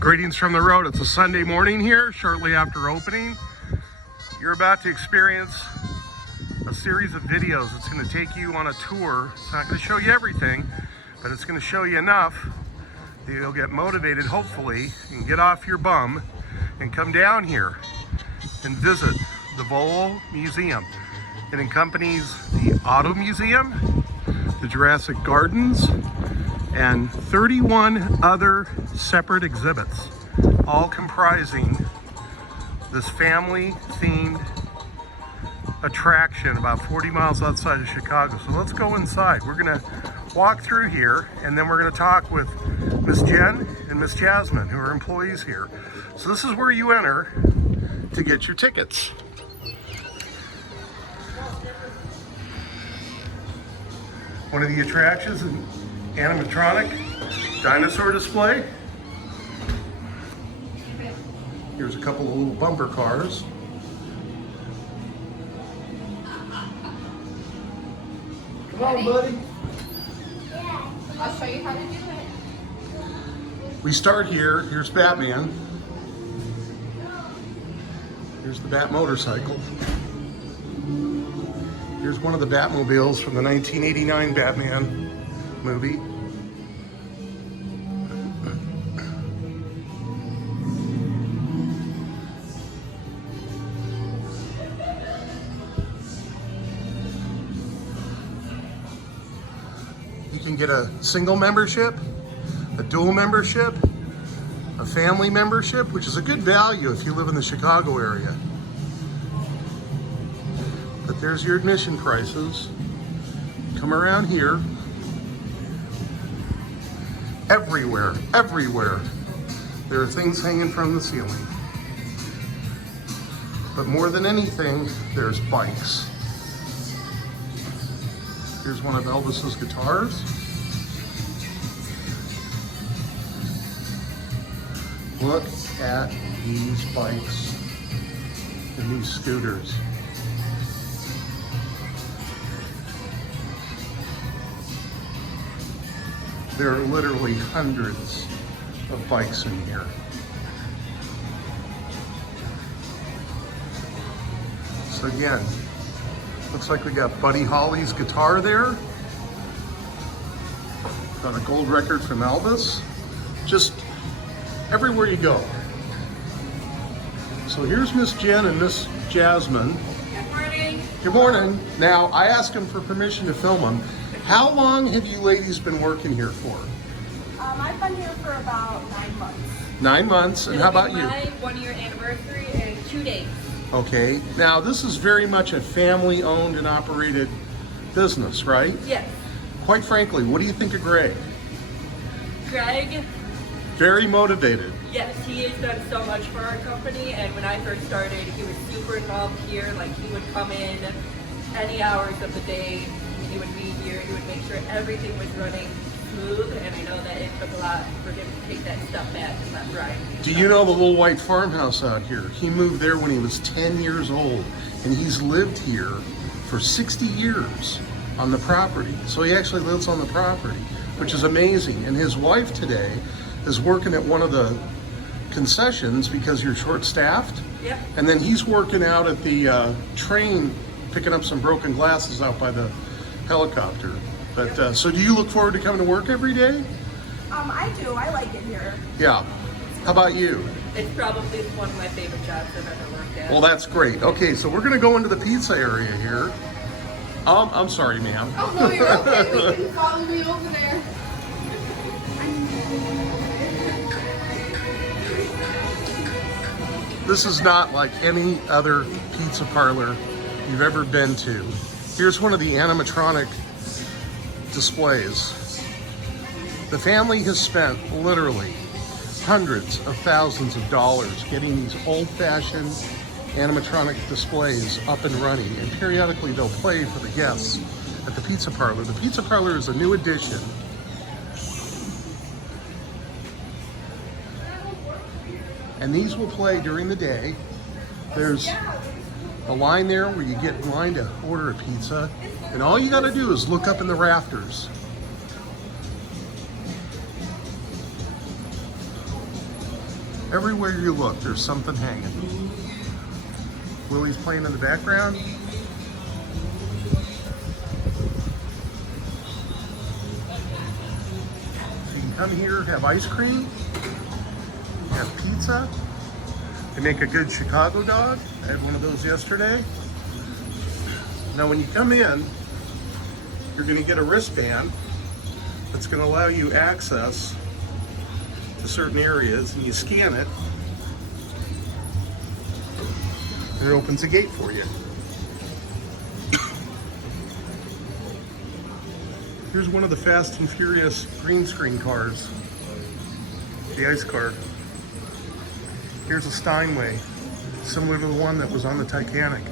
Greetings from the road. It's a Sunday morning here, shortly after opening. You're about to experience a series of videos. It's going to take you on a tour. It's not going to show you everything, but it's going to show you enough that you'll get motivated, hopefully, and get off your bum and come down here and visit the Volo Museum. It accompanies the Auto Museum, the Jurassic Gardens, and 31 other separate exhibits, all comprising this family-themed attraction about 40 miles outside of Chicago. So let's go inside. We're gonna walk through here, and then we're gonna talk with Miss Jen and Miss Jasmine, who are employees here. So this is where you enter to get your tickets. One of the attractions, an animatronic dinosaur display. Here's a couple of little bumper cars. Come on, buddy. Yeah. I'll show you how to do it. We start here. Here's Batman. Here's the Bat motorcycle. Here's one of the Batmobiles from the 1989 Batman movie. You can get a single membership, a dual membership, a family membership, which is a good value if you live in the Chicago area. But there's your admission prices. Come around here. Everywhere, there are things hanging from the ceiling. But more than anything, there's bikes. Here's one of Elvis's guitars. Look at these bikes and these scooters. There are literally hundreds of bikes in here. So again, looks like we got Buddy Holly's guitar there. Got a gold record from Elvis. Just everywhere you go. So here's Miss Jen and Miss Jasmine. Good morning. Good morning. Now, I asked them for permission to film them. How long have you ladies been working here for? I've been here for about 9 months. 9 months, and how about you? My 1-year anniversary in 2 days. Okay, now this is very much a family-owned and operated business, right? Yes. Quite frankly, what do you think of Greg? Greg, Very motivated. yes, he has done so much for our company, and when I first started, he was super involved here. Like, he would come in any hours of the day, he would be here, he would make sure everything was running smooth, and I know that it took a lot for him to take that step back and let Brian. Do you know the little white farmhouse out here? He moved there when he was 10 years old, and he's lived here for 60 years on the property. So he actually lives on the property, which is amazing. And his wife today is working at one of the concessions because you're short-staffed. Yep. And then he's working out at the train, picking up some broken glasses out by the helicopter. But so do you look forward to coming to work every day? I do. I like it here. Yeah. How about you? It's probably one of my favorite jobs I've ever worked at. Well, that's great. Okay, so we're gonna go into the pizza area here. I'm sorry, ma'am. Oh, no, you're okay. You can follow me over there. This is not like any other pizza parlor you've ever been to. Here's one of the animatronic displays. The family has spent literally hundreds of thousands of dollars getting these old-fashioned animatronic displays up and running, and periodically they'll play for the guests at the pizza parlor. The pizza parlor is a new addition. And these will play during the day. There's a line there where you get in line to order a pizza, and all you gotta do is look up in the rafters. Everywhere you look, there's something hanging. Willie's playing in the background. So you can come here, have ice cream, have pizza. They make a good Chicago dog. I had one of those yesterday. Now when you come in, you're going to get a wristband that's going to allow you access to certain areas, and you scan it, and it opens a gate for you. Here's one of the Fast and Furious green screen cars, the ice car. Here's a Steinway, similar to the one that was on the Titanic.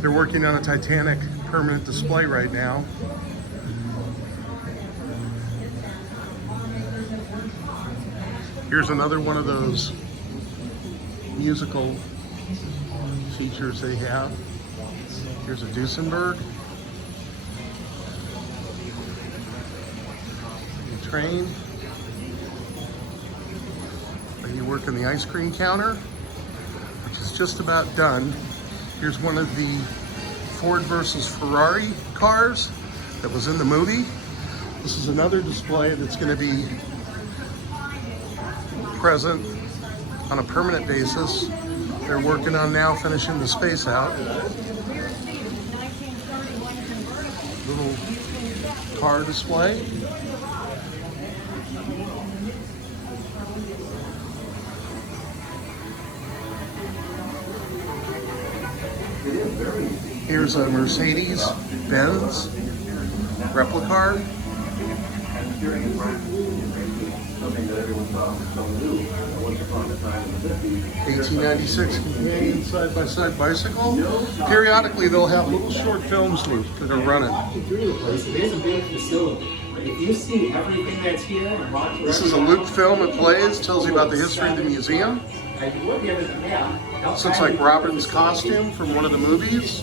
They're working on a Titanic permanent display right now. Here's another one of those musical features they have. Here's a Duesenberg. A train. You work in the ice cream counter, which is just about done. Here's one of the Ford versus Ferrari cars that was in the movie. This is another display that's going to be present on a permanent basis. They're working on now finishing the space out. Little car display. Here's a Mercedes-Benz replica. 1896 companion side-by-side bicycle. Periodically, they'll have little short films that are running. It is a big facility. If you see everything that's here and walk through, This is a loop film it plays, tells you about the history of the museum. This looks like Robin's costume from one of the movies.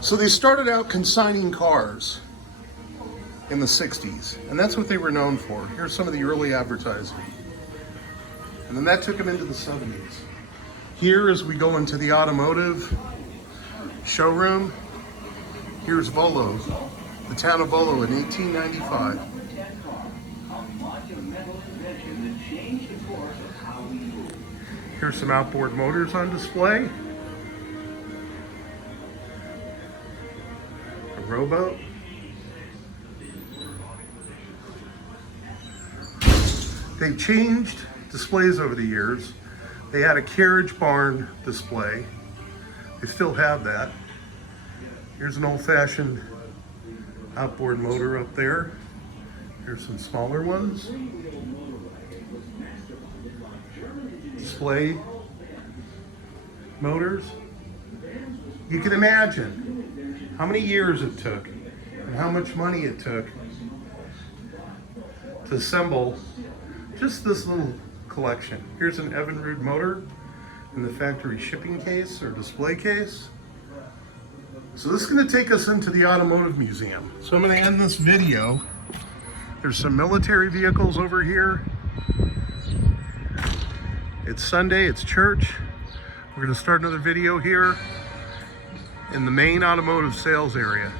So they started out consigning cars in the 60s, and that's what they were known for. Here's some of the early advertising. And then that took them into the 70s. Here, as we go into the automotive showroom, here's Volo, the town of Volo in 1895. Here's some outboard motors on display. A rowboat. They've changed displays over the years. They had a carriage barn display. They still have that. Here's an old-fashioned outboard motor up there. Here's some smaller ones. Display motors. You can imagine how many years it took and how much money it took to assemble just this little collection. Here's an Evinrude motor in the factory shipping case or display case. So this is going to take us into the automotive museum. So I'm going to end this video. There's some military vehicles over here. It's Sunday, it's church. We're going to start another video here in the main automotive sales area.